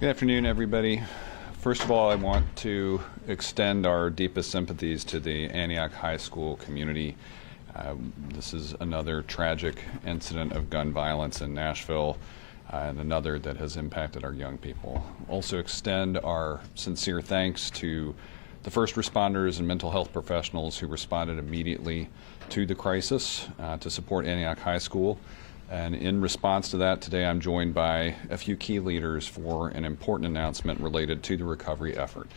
Good afternoon, everybody. First of all, I want to extend our deepest sympathies to the Antioch High School community. This is another tragic incident of gun violence in Nashville, and another that has impacted our young people. Also extend our sincere thanks to the first responders and mental health professionals who responded immediately to the crisis to support Antioch High School. And in response to that, today I'm joined by a few key leaders for an important announcement related to the recovery effort.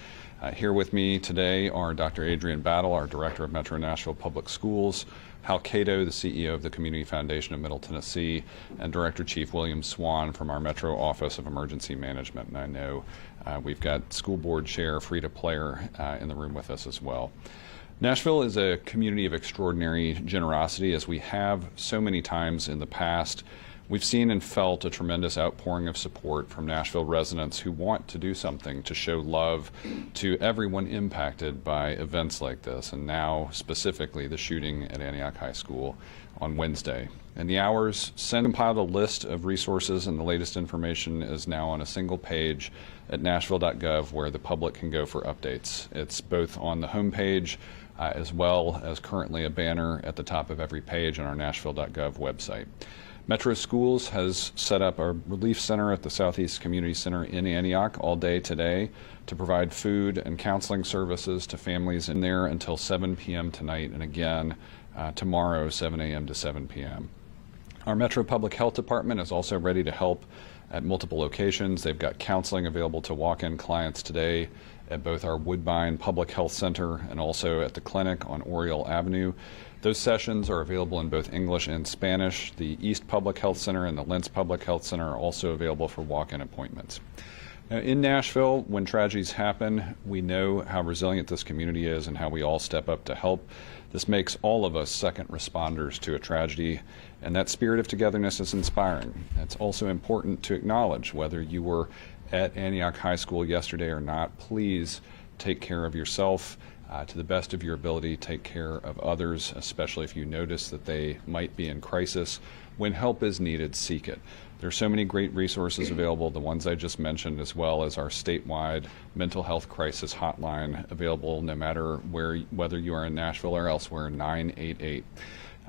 Here with me today are Dr. Adrian Battle, our Director of Metro Nashville Public Schools, Hal Cato, the CEO of the Community Foundation of Middle Tennessee, and Director Chief William Swan from our Metro Office of Emergency Management. And I know we've got School Board Chair Frida Player in the room with us as well. Nashville is a community of extraordinary generosity. As we have so many times in the past, we've seen and felt a tremendous outpouring of support from Nashville residents who want to do something to show love to everyone impacted by events like this, and now specifically the shooting at Antioch High School on Wednesday. In the hours since, compiled a list of resources, and the latest information is now on a single page at nashville.gov where the public can go for updates. It's both on the homepage as well as currently a banner at the top of every page on our nashville.gov website. Metro Schools has set up a relief center at the Southeast Community Center in Antioch all day today to provide food and counseling services to families in there until 7 p.m. tonight. And again, tomorrow, 7 a.m. to 7 p.m. Our Metro Public Health Department is also ready to help at multiple locations. They've got counseling available to walk-in clients today at both our Woodbine Public Health Center and also at the clinic on Oriole Avenue. Those sessions are available in both English and Spanish. The East Public Health Center and the Lentz Public Health Center are also available for walk-in appointments. Now, in Nashville, when tragedies happen, we know how resilient this community is and how we all step up to help. This makes all of us second responders to a tragedy, and that spirit of togetherness is inspiring. It's also important to acknowledge, whether you were at Antioch High School yesterday or not, please take care of yourself. To the best of your ability, take care of others, especially if you notice that they might be in crisis. When help is needed, seek it. There are so many great resources available, the ones I just mentioned, as well as our statewide mental health crisis hotline available no matter whether you are in Nashville or elsewhere, 988.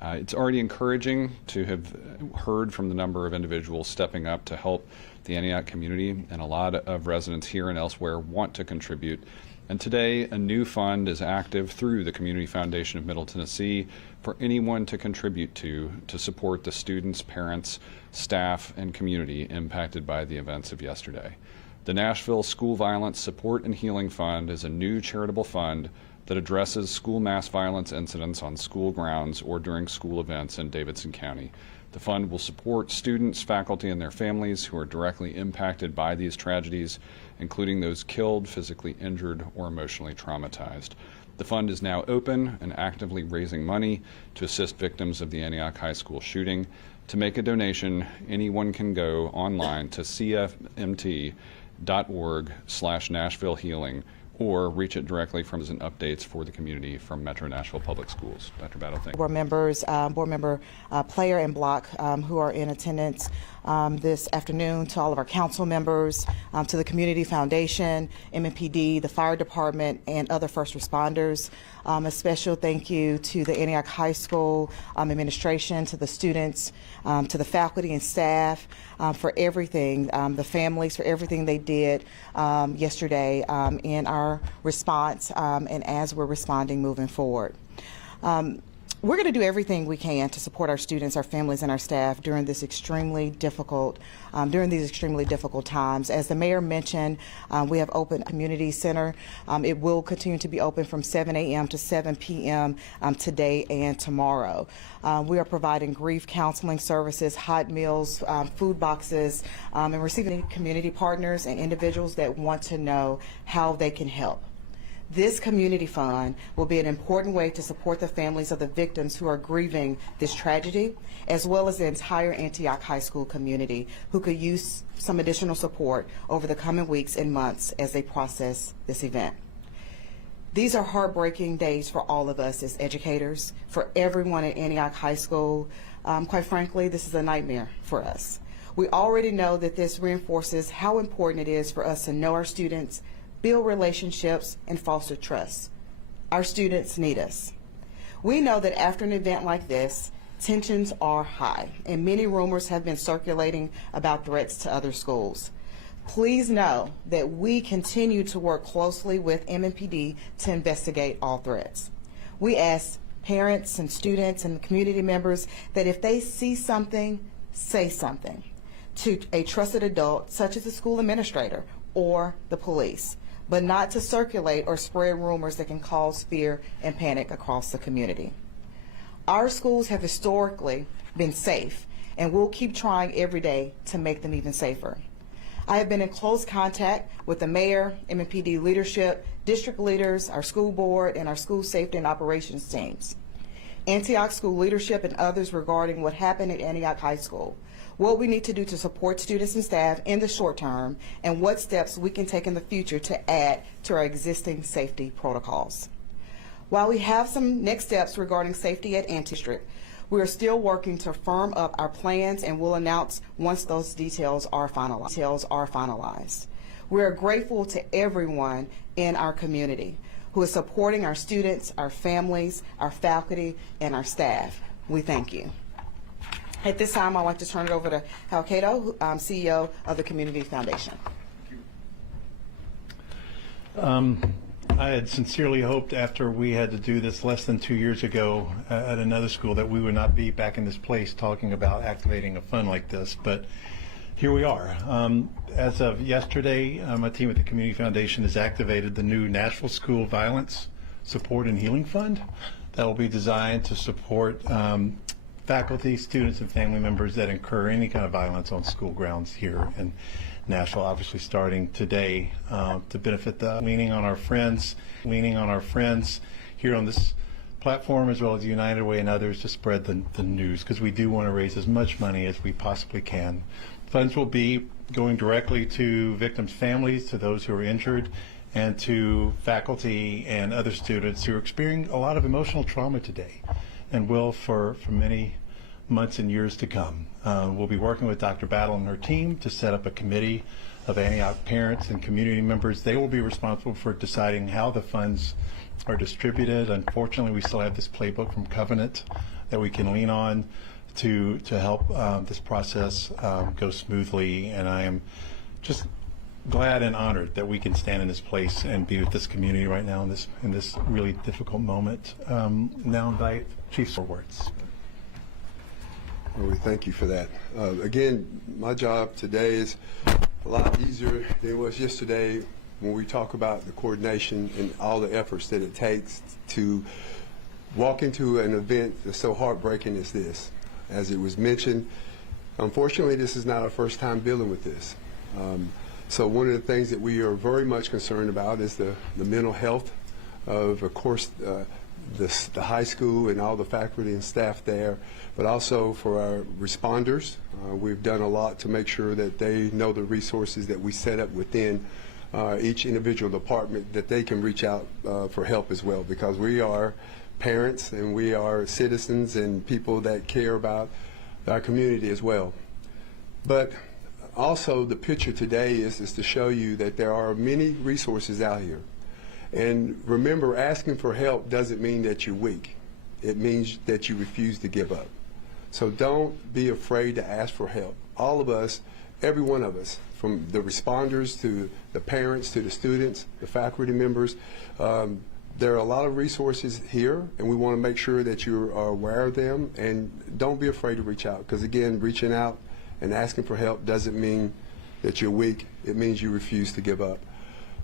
It's already encouraging to have heard from the number of individuals stepping up to help the Antioch community, and a lot of residents here and elsewhere want to contribute. And today, a new fund is active through the Community Foundation of Middle Tennessee for anyone to contribute to support the students, parents, staff, and community impacted by the events of yesterday. The Nashville School Violence Support and Healing Fund is a new charitable fund that addresses school mass violence incidents on school grounds or during school events in Davidson County. The fund will support students, faculty, and their families who are directly impacted by these tragedies, including those killed, physically injured, or emotionally traumatized. The fund is now open and actively raising money to assist victims of the Antioch High School shooting. To make a donation, anyone can go online to cfmt.org/Nashville Healing or reach it directly from updates for the community from Metro Nashville Public Schools. Dr. Battle, thank you. Board members, board member Player and Block who are in attendance this afternoon, to all of our council members, to the Community Foundation, MMPD, the Fire Department, and other first responders. A special thank you to the Antioch High School administration, to the students, to the faculty and staff for everything, the families for everything they did yesterday in our response and as we're responding moving forward. We're going to do everything we can to support our students, our families, and our staff during this extremely difficult, these extremely difficult times. As the mayor mentioned, we have opened a community center. It will continue to be open from 7 a.m. to 7 p.m. Today and tomorrow. We are providing grief counseling services, hot meals, food boxes, and receiving community partners and individuals that want to know how they can help. This community fund will be an important way to support the families of the victims who are grieving this tragedy, as well as the entire Antioch High School community who could use some additional support over the coming weeks and months as they process this event. These are heartbreaking days for all of us as educators, for everyone at Antioch High School. Quite frankly, this is a nightmare for us. We already know that this reinforces how important it is for us to know our students, build relationships, and foster trust. Our students need us. We know that after an event like this, tensions are high, and many rumors have been circulating about threats to other schools. Please know that we continue to work closely with MMPD to investigate all threats. We ask parents and students and community members that if they see something, say something to a trusted adult, such as the school administrator or the police, but not to circulate or spread rumors that can cause fear and panic across the community. Our schools have historically been safe, and we'll keep trying every day to make them even safer. I have been in close contact with the mayor, MMPD leadership, district leaders, our school board, and our school safety and operations teams. Antioch school leadership and others regarding what happened at Antioch High School, what we need to do to support students and staff in the short term, and what steps we can take in the future to add to our existing safety protocols. While we have some next steps regarding safety at Antioch District, we are still working to firm up our plans, and will announce once those details are finalized. We are grateful to everyone in our community who is supporting our students, our families, our faculty, and our staff. We thank you. At this time, I'd like to turn it over to Hal Cato, CEO of the Community Foundation. I I had sincerely hoped after we had to do this less than 2 years ago at another school that we would not be back in this place talking about activating a fund like this, but here we are. As of yesterday, my team at the Community Foundation has activated the new Nashville School Violence Support and Healing Fund that will be designed to support faculty, students, and family members that incur any kind of violence on school grounds here in Nashville, obviously starting today to benefit leaning on our friends here on this platform, as well as United Way and others, to spread the news, because we do want to raise as much money as we possibly can. Funds will be going directly to victims' families, to those who are injured, and to faculty and other students who are experiencing a lot of emotional trauma today and will for many months and years to come. We'll be working with Dr. Battle and her team to set up a committee of Antioch parents and community members. They will be responsible for deciding how the funds are distributed. Unfortunately, we still have this playbook from Covenant that we can lean on to help this process go smoothly, and I am just glad and honored that we can stand in this place and be with this community right now in this really difficult moment. Now invite Chief Swartz. Well, we thank you for that. Again, my job today is a lot easier than it was yesterday when we talk about the coordination and all the efforts that it takes to walk into an event that's so heartbreaking as this. As it was mentioned, unfortunately, this is not our first time dealing with this. So one of the things that we are very much concerned about is the mental health of course, the high school and all the faculty and staff there, but also for our responders. We've done a lot to make sure that they know the resources that we set up within each individual department, that they can reach out for help as well, because we are parents and we are citizens and people that care about our community as well. But also the picture today is to show you that there are many resources out here. And remember, asking for help doesn't mean that you're weak. It means that you refuse to give up. So don't be afraid to ask for help. All of us, every one of us, from the responders to the parents to the students, the faculty members, there are a lot of resources here, and we want to make sure that you are aware of them, and don't be afraid to reach out, because again, reaching out and asking for help doesn't mean that you're weak. It means you refuse to give up.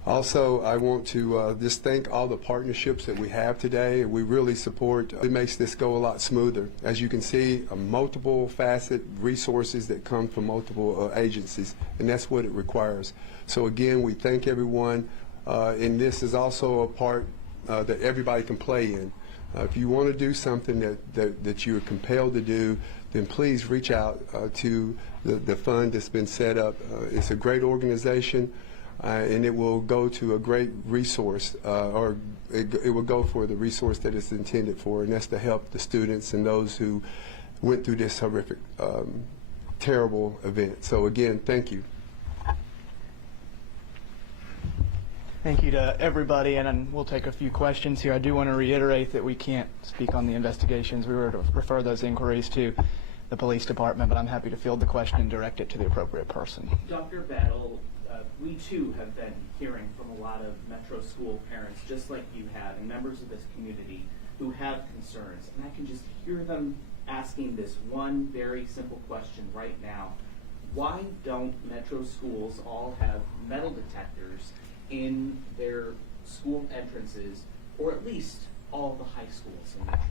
Also, I want to just thank all the partnerships that we have today. We really support. It makes this go a lot smoother. As you can see, multiple facet resources that come from multiple agencies, and that's what it requires. So again, we thank everyone, and this is also a part that everybody can play in. If you want to do something that you're compelled to do, then please reach out to the fund that's been set up. It's a great organization, and it will go to a great resource, or it will go for the resource that it's intended for, and that's to help the students and those who went through this horrific, terrible event. So again, thank you. Thank you to everybody, and then we'll take a few questions here. I do want to reiterate that we can't speak on the investigations. We were to refer those inquiries to the police department, but I'm happy to field the question and direct it to the appropriate person. Dr. Battle, we too have been hearing from a lot of Metro school parents, just like you have, and members of this community who have concerns. And I can just hear them asking this one very simple question right now. Why don't Metro schools all have metal detectors in their school entrances, or at least all the high schools in Metro?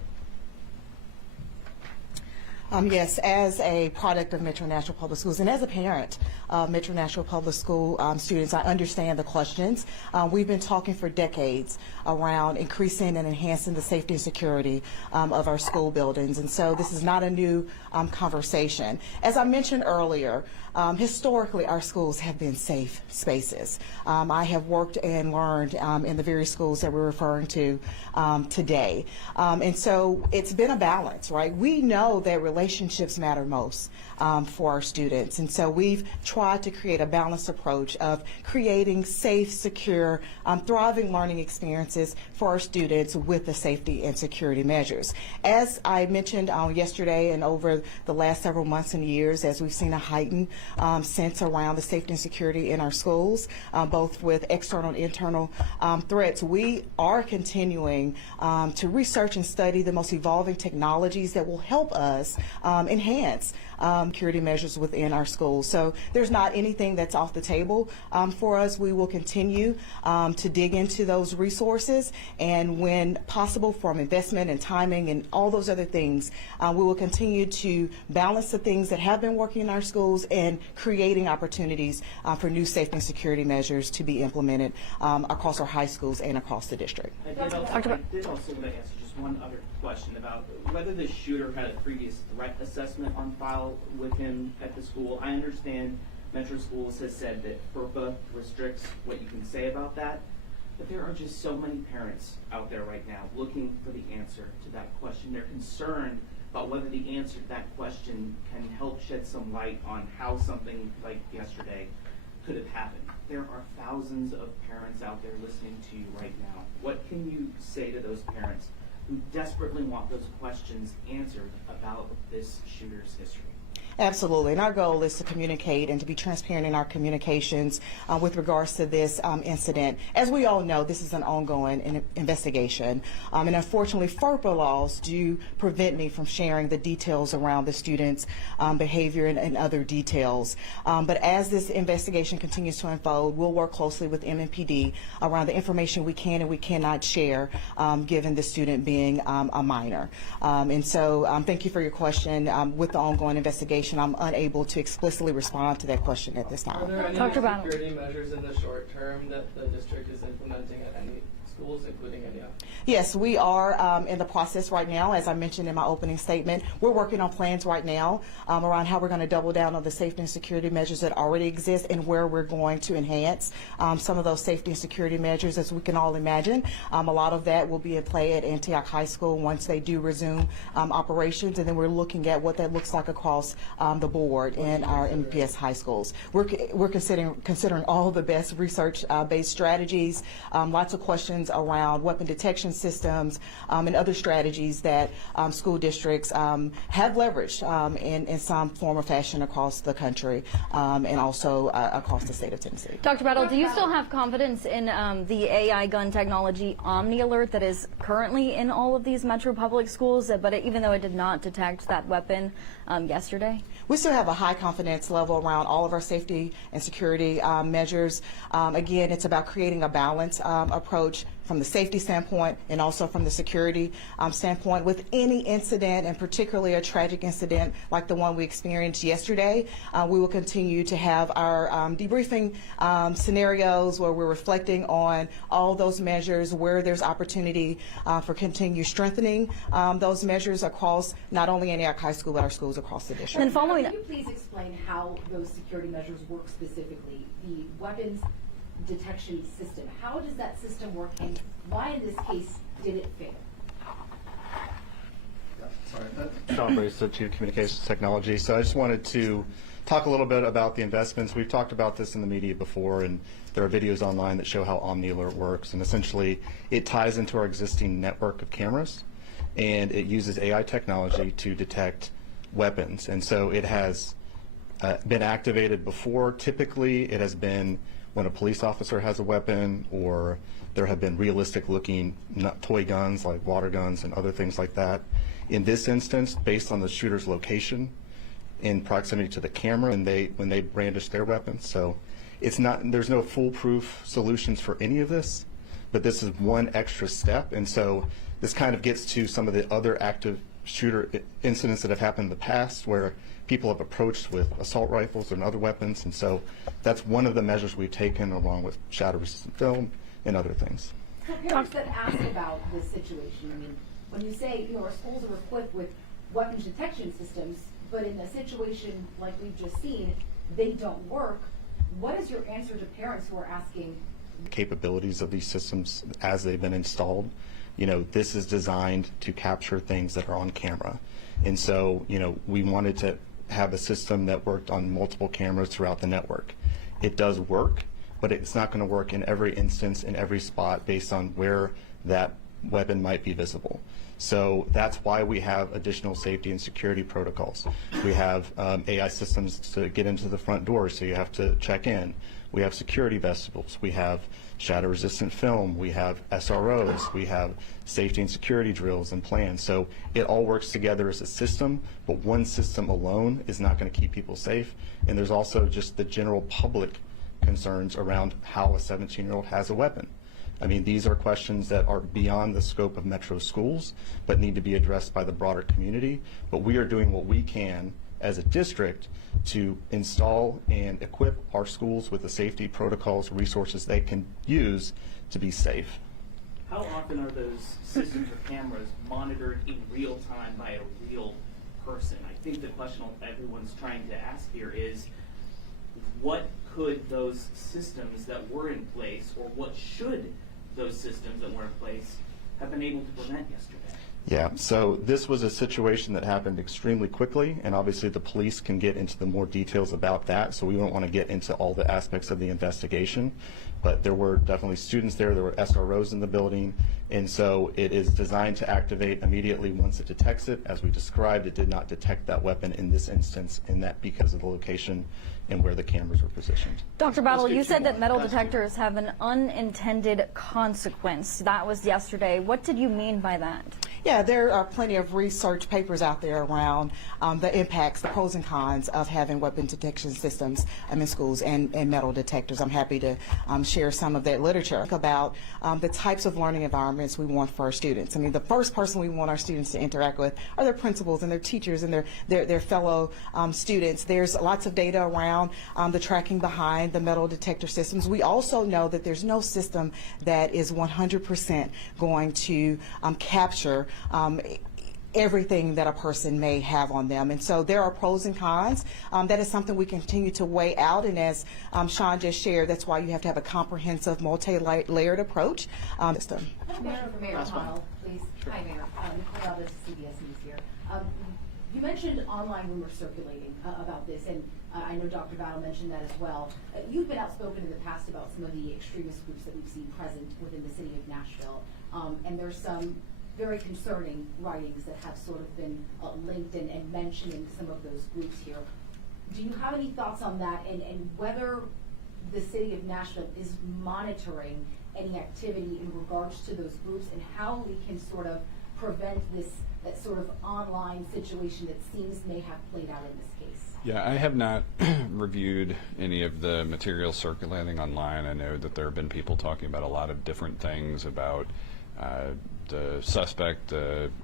Yes, as a product of Metro Nashville Public Schools and as a parent of Metro Nashville Public School students, I understand the questions. We've been talking for decades around increasing and enhancing the safety and security of our school buildings, and so this is not a new conversation. As I mentioned earlier, historically our schools have been safe spaces. I have worked and learned in the various schools that we're referring to today, and so it's been a balance, right? We know that relationships matter most for our students, and so we've tried to create a balanced approach of creating safe, secure, thriving learning experiences for our students with the safety and security measures. As I mentioned yesterday and over the last several months and years, as we've seen a heightened sense around the safety and security in our schools, both with external and internal threats. We are continuing to research and study the most evolving technologies that will help us enhance security measures within our schools. So there's not anything that's off the table for us. We will continue to dig into those resources, and when possible, from investment and timing and all those other things, we will continue to balance the things that have been working in our schools and creating opportunities for new safety and security measures to be implemented across our high schools and across the district. I did also want to answer just one other question about whether the shooter had a previous threat assessment on file with him at the school. I understand Metro Schools has said that FERPA restricts what you can say about that, but there are just so many parents out there right now looking for the answer to that question. They're concerned about whether the answer to that question can help shed some light on how something like yesterday could have happened. There are thousands of parents out there listening to you right now. What can you say to those parents who desperately want those questions answered about this shooter's history? Absolutely, and our goal is to communicate and to be transparent in our communications with regards to this incident. As we all know, this is an ongoing investigation, and unfortunately, FERPA laws do prevent me from sharing the details around the student's behavior and other details. But as this investigation continues to unfold, we'll work closely with MMPD around the information we can and we cannot share, given the student being a minor. And so, thank you for your question. With the ongoing investigation, I'm unable to explicitly respond to that question at this time. Are there any security measures in the short term that the district is implementing at any schools, including India? Yes, we are in the process right now. As I mentioned in my opening statement, we're working on plans right now around how we're going to double down on the safety and security measures that already exist and where we're going to enhance some of those safety and security measures. As we can all imagine, a lot of that will be in play at Antioch High School once they do resume operations, and then we're looking at what that looks like across the board in our MPS high schools. We're considering all the best research-based strategies, lots of questions around weapon detection systems and other strategies that school districts have leveraged in some form or fashion across the country and also across the state of Tennessee. Dr. Battle, do you still have confidence in the AI gun technology Omni Alert that is currently in all of these Metro public schools, but even though it did not detect that weapon yesterday? We still have a high confidence level around all of our safety and security measures. Again, it's about creating a balanced approach from the safety standpoint and also from the security standpoint. With any incident, and particularly a tragic incident like the one we experienced yesterday, we will continue to have our debriefing scenarios where we're reflecting on all those measures, where there's opportunity for continued strengthening those measures across not only Antioch High School, but our schools across the district. And following Can you please explain how those security measures work specifically? The weapons detection system, how does that system work, and why in this case did it fail? Sean Brace, Chief Communications Technology. So I just wanted to talk a little bit about the investments. We've talked about this in the media before, and there are videos online that show how Omni Alert works. And essentially, it ties into our existing network of cameras, and it uses AI technology to detect weapons. And so it has been activated before. Typically, it has been when a police officer has a weapon, or there have been realistic looking toy guns like water guns and other things like that. In this instance, based on the shooter's location in proximity to the camera when they brandish their weapons. So it's not, there's no foolproof solutions for any of this, but this is one extra step. And so this kind of gets to some of the other active shooter incidents that have happened in the past where people have approached with assault rifles and other weapons, and so that's one of the measures we've taken along with shatter-resistant film and other things. For parents that ask about this situation, I mean, when you say, our schools are equipped with weapons detection systems, but in a situation like we've just seen, they don't work, what is your answer to parents who are asking? The capabilities of these systems as they've been installed. This is designed to capture things that are on camera. And so, we wanted to have a system that worked on multiple cameras throughout the network. It does work, but it's not going to work in every instance, in every spot, based on where that weapon might be visible. So that's why we have additional safety and security protocols. We have AI systems to get into the front door, so you have to check in. We have security vestibules. We have shatter-resistant film. We have SROs. We have safety and security drills and plans. So it all works together as a system, but one system alone is not going to keep people safe. And there's also just the general public concerns around how a 17-year-old has a weapon. I mean, these are questions that are beyond the scope of Metro schools, but need to be addressed by the broader community. But we are doing what we can as a district to install and equip our schools with the safety protocols, resources they can use to be safe. How often are those systems or cameras monitored in real time by a real person? I think the question everyone's trying to ask here is, what could those systems that were in place, or what should those systems that were in place have been able to prevent yesterday? Yeah, so this was a situation that happened extremely quickly, and obviously the police can get into the more details about that, so we don't want to get into all the aspects of the investigation. But there were definitely students there were SROs in the building, and so it is designed to activate immediately once it detects it. As we described, it did not detect that weapon in this instance, in that because of the location and where the cameras were positioned. Dr. Battle, you said that metal detectors have an unintended consequence. That was yesterday. What did you mean by that? Yeah, there are plenty of research papers out there around the impacts, the pros and cons of having weapon detection systems in schools and metal detectors. I'm happy to share some of that literature about the types of learning environments we want for our students. I mean, the first person we want our students to interact with are their principals and their teachers and their fellow students. There's lots of data around the tracking behind the metal detector systems. We also know that there's no system that is 100% going to capture everything that a person may have on them. And so there are pros and cons. That is something we continue to weigh out. And as Sean just shared, that's why you have to have a comprehensive, multi-layered approach system. I have a question for Mayor O'Connell, please. Sure. Hi, Mayor. About this CBS News here. You mentioned online rumors circulating about this, and I know Dr. Battle mentioned that as well. You've been outspoken in the past about some of the extremist groups that we've seen present within the city of Nashville, and there's some very concerning writings that have sort of been linked and mentioning some of those groups here. Do you have any thoughts on that, and whether the city of Nashville is monitoring any activity in regards to those groups, and how we can sort of prevent that sort of online situation that seems may have played out in this case? Yeah, I have not reviewed any of the material circulating online. I know that there have been people talking about a lot of different things about the suspect,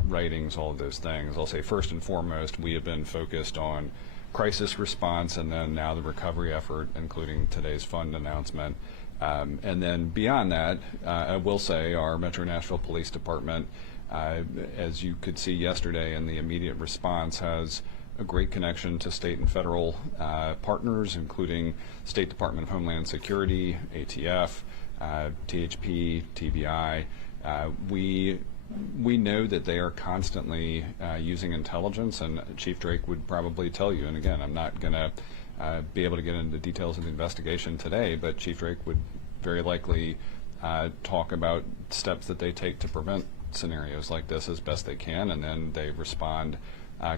writings, all of those things. I'll say first and foremost, we have been focused on crisis response and then now the recovery effort, including today's fund announcement. And then beyond that, I will say our Metro Nashville Police Department, as you could see yesterday in the immediate response, has a great connection to state and federal partners, including State Department of Homeland Security, ATF, THP, TBI. We know that they are constantly using intelligence, and Chief Drake would probably tell you, and again, I'm not going to be able to get into the details of the investigation today, but Chief Drake would very likely talk about steps that they take to prevent scenarios like this as best they can, and then they respond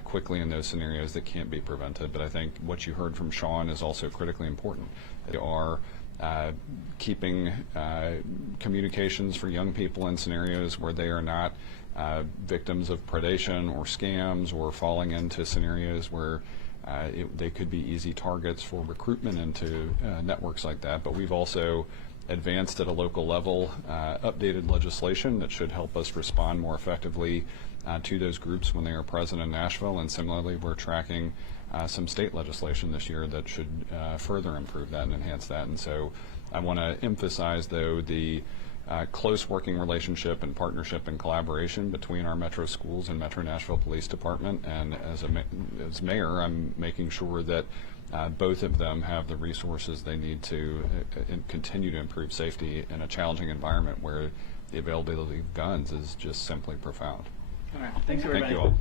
quickly in those scenarios that can't be prevented. But I think what you heard from Sean is also critically important. They are keeping communications for young people in scenarios where they are not victims of predation or scams or falling into scenarios where they could be easy targets for recruitment into networks like that. But we've also advanced at a local level updated legislation that should help us respond more effectively to those groups when they are present in Nashville. And similarly, we're tracking some state legislation this year that should further improve that and enhance that. And so I want to emphasize, though, the close working relationship and partnership and collaboration between our Metro schools and Metro Nashville Police Department. And as mayor, I'm making sure that both of them have the resources they need to continue to improve safety in a challenging environment where the availability of guns is just simply profound. All right. Thanks, everybody. Thank you all.